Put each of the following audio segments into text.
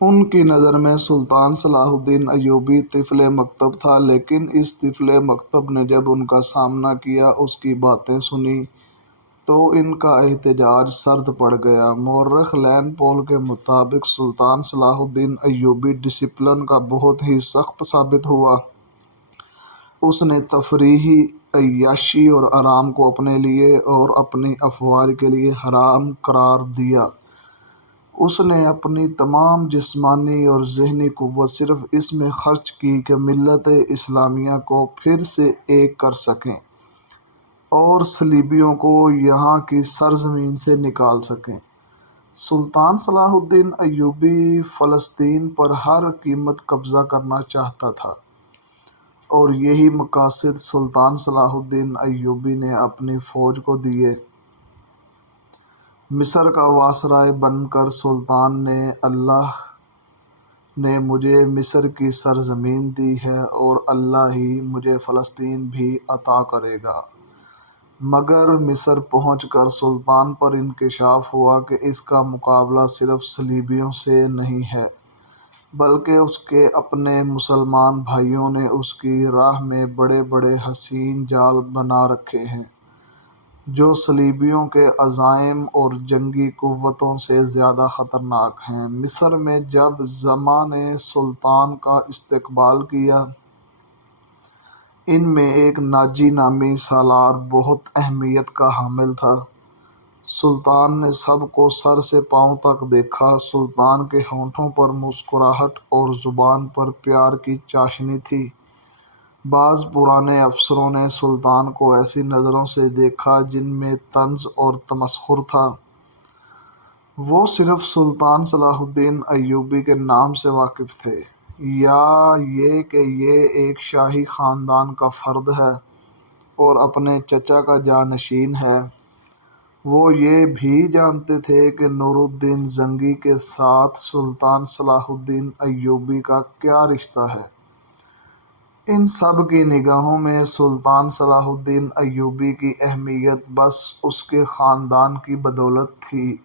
ان کی نظر میں سلطان صلاح الدین ایوبی طفل مکتب تھا، لیکن اس طفل مکتب نے جب ان کا سامنا کیا، اس کی باتیں سنی، تو ان کا احتجاج سرد پڑ گیا۔ مورخ لین پول کے مطابق سلطان صلاح الدین ایوبی ڈسپلن کا بہت ہی سخت ثابت ہوا۔ اس نے تفریح، عیاشی اور آرام کو اپنے لیے اور اپنی افواج کے لیے حرام قرار دیا۔ اس نے اپنی تمام جسمانی اور ذہنی قوت صرف اس میں خرچ کی کہ ملت اسلامیہ کو پھر سے ایک کر سکیں اور صلیبیوں کو یہاں کی سرزمین سے نکال سکیں۔ سلطان صلاح الدین ایوبی فلسطین پر ہر قیمت قبضہ کرنا چاہتا تھا، اور یہی مقاصد سلطان صلاح الدین ایوبی نے اپنی فوج کو دیے۔ مصر کا وائسرائے بن کر سلطان نے اللہ نے مجھے مصر کی سرزمین دی ہے اور اللہ ہی مجھے فلسطین بھی عطا کرے گا۔ مگر مصر پہنچ کر سلطان پر انکشاف ہوا کہ اس کا مقابلہ صرف صلیبیوں سے نہیں ہے، بلکہ اس کے اپنے مسلمان بھائیوں نے اس کی راہ میں بڑے بڑے حصین جال بنا رکھے ہیں، جو صلیبیوں کے عزائم اور جنگی قوتوں سے زیادہ خطرناک ہیں۔ مصر میں جب زماں نے سلطان کا استقبال کیا، ان میں ایک ناجی نامی سالار بہت اہمیت کا حامل تھا۔ سلطان نے سب کو سر سے پاؤں تک دیکھا۔ سلطان کے ہونٹوں پر مسکراہٹ اور زبان پر پیار کی چاشنی تھی۔ بعض پرانے افسروں نے سلطان کو ایسی نظروں سے دیکھا جن میں طنز اور تمسخر تھا۔ وہ صرف سلطان صلاح الدین ایوبی کے نام سے واقف تھے، یا یہ کہ یہ ایک شاہی خاندان کا فرد ہے اور اپنے چچا کا جانشین ہے۔ وہ یہ بھی جانتے تھے کہ نور الدین زنگی کے ساتھ سلطان صلاح الدین ایوبی کا کیا رشتہ ہے۔ ان سب کی نگاہوں میں سلطان صلاح الدین ایوبی کی اہمیت بس اس کے خاندان کی بدولت تھی،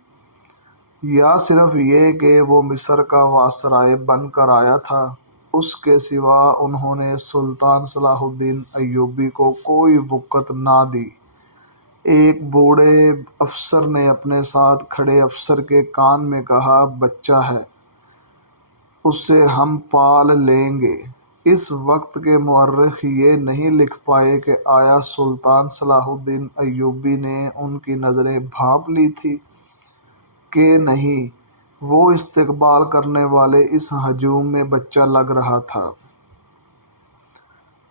یا صرف یہ کہ وہ مصر کا وائسرائے بن کر آیا تھا۔ اس کے سوا انہوں نے سلطان صلاح الدین ایوبی کو کوئی وقت نہ دی۔ ایک بوڑھے افسر نے اپنے ساتھ کھڑے افسر کے کان میں کہا، بچہ ہے، اسے ہم پال لیں گے۔ اس وقت کے مورخ یہ نہیں لکھ پائے کہ آیا سلطان صلاح الدین ایوبی نے ان کی نظریں بھانپ لی تھیں کہ نہیں۔ وہ استقبال کرنے والے اس ہجوم میں بچہ لگ رہا تھا۔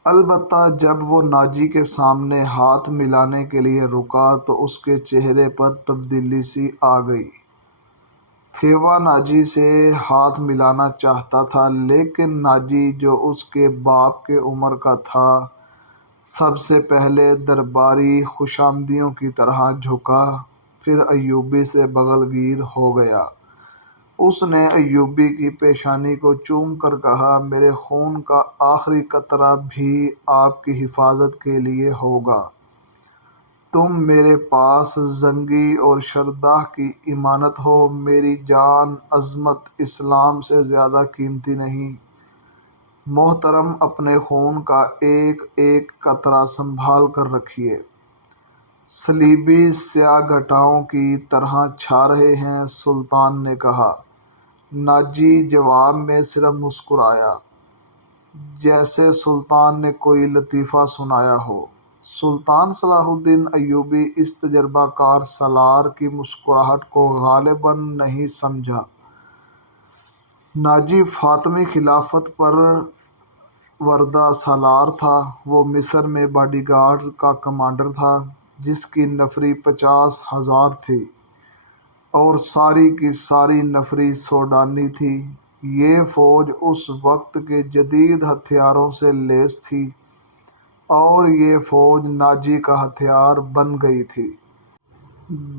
البتہ جب وہ ناجی کے سامنے ہاتھ ملانے کے لیے رکا تو اس کے چہرے پر تبدیلی سی آ گئی۔ تھیوا ناجی سے ہاتھ ملانا چاہتا تھا، لیکن ناجی جو اس کے باپ کے عمر کا تھا، سب سے پہلے درباری خوشامدیوں کی طرح جھکا، پھر ایوبی سے بغل گیر ہو گیا۔ اس نے ایوبی کی پیشانی کو چوم کر کہا، میرے خون کا آخری قطرہ بھی آپ کی حفاظت کے لیے ہوگا۔ تم میرے پاس زنگی اور شرداہ کی امانت ہو۔ میری جان عظمت اسلام سے زیادہ قیمتی نہیں۔ محترم، اپنے خون کا ایک ایک قطرہ سنبھال کر رکھیے۔ صلیبی سیاہ گھٹاؤں کی طرح چھا رہے ہیں، سلطان نے کہا۔ ناجی جواب میں صرف مسکرایا، جیسے سلطان نے کوئی لطیفہ سنایا ہو۔ سلطان صلاح الدین ایوبی اس تجربہ کار سالار کی مسکراہٹ کو غالباً نہیں سمجھا۔ ناجی فاطمی خلافت پر وردہ سالار تھا۔ وہ مصر میں باڈی گارڈز کا کمانڈر تھا، جس کی نفری 50,000 تھی اور ساری کی ساری نفری سوڈانی تھی۔ یہ فوج اس وقت کے جدید ہتھیاروں سے لیس تھی اور یہ فوج ناجی کا ہتھیار بن گئی تھی،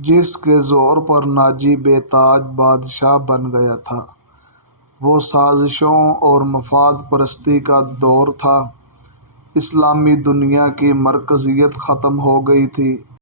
جس کے زور پر ناجی بے تاج بادشاہ بن گیا تھا۔ وہ سازشوں اور مفاد پرستی کا دور تھا۔ اسلامی دنیا کی مرکزیت ختم ہو گئی تھی۔